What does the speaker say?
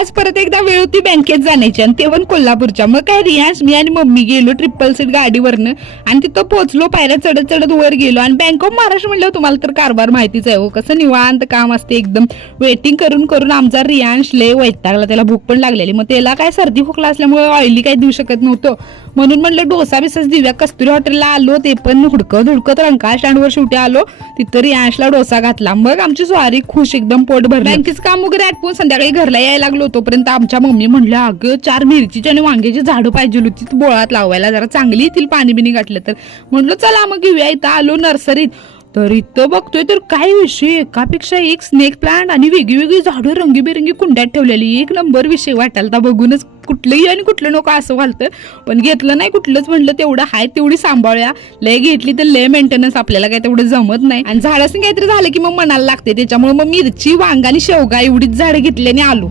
आज परत एकदा वेळ होती बँकेत जाण्याची आणि ते पण कोल्हापूरच्या. मग काय रियांश, मी आणि मम्मी गेलो ट्रिपल सीट गाडीवरनं आणि तिथं पोहोचलो. पायऱ्या चढत चढत वर गेलो आणि बँक ऑफ महाराष्ट्र म्हणलं तुम्हाला तर कारभार माहितीच आहे हो, कसं निवांत काम असते एकदम. वेटिंग करून करून आमचा रियांश लय वैतागला, त्याला भूक पण लागलेली. मग त्याला काय सर्दी खोकला असल्यामुळे ऑइली काही देऊ शकत नव्हतं, म्हणून म्हणलं डोसा बिसाच दिव्या. कस्तुरी हॉटेलला आलो, ते पण हुडकत हुडकत रंकाळ स्टँडवर शेवटी आलो. तिथं रियांशला डोसा घातला. मग आमची स्वारी खुश, एकदम पोट भरलं. बँकेचं काम वगैरे आटपून संध्याकाळी घरला यायला लागलो. तोपर्यंत आमच्या मम्मी म्हणल्या अगं 4 मिरचीची आणि वांग्याची झाडं पाहिजे होती बोळात लावायला, जरा चांगली येतील पाणी बिनी घातलं तर. म्हटलं चला मग घेऊया. इथं आलो नर्सरीत, तर इथं बघतोय तर काय विषय, एकापेक्षा एक स्नेक प्लांट आणि वेगळी झाडं रंगीबेरंगी कुंड्यात ठेवलेली. एक नंबर विषय वाटायला बघूनच कुठलंही आणि कुठलं नको असं वाटतं, पण घेतलं नाही कुठलंच. म्हणलं तेवढं हाय तेवढी सांभाळूया, लय घेतली तर लय मेंटेनन्स आपल्याला काय तेवढं जमत नाही. आणि झाडाचं काहीतरी झालं की मग मनाला लागते, त्याच्यामुळे मग मिरची वांगा आणि शेवगा एवढीच झाडं घेतली आणि आलो.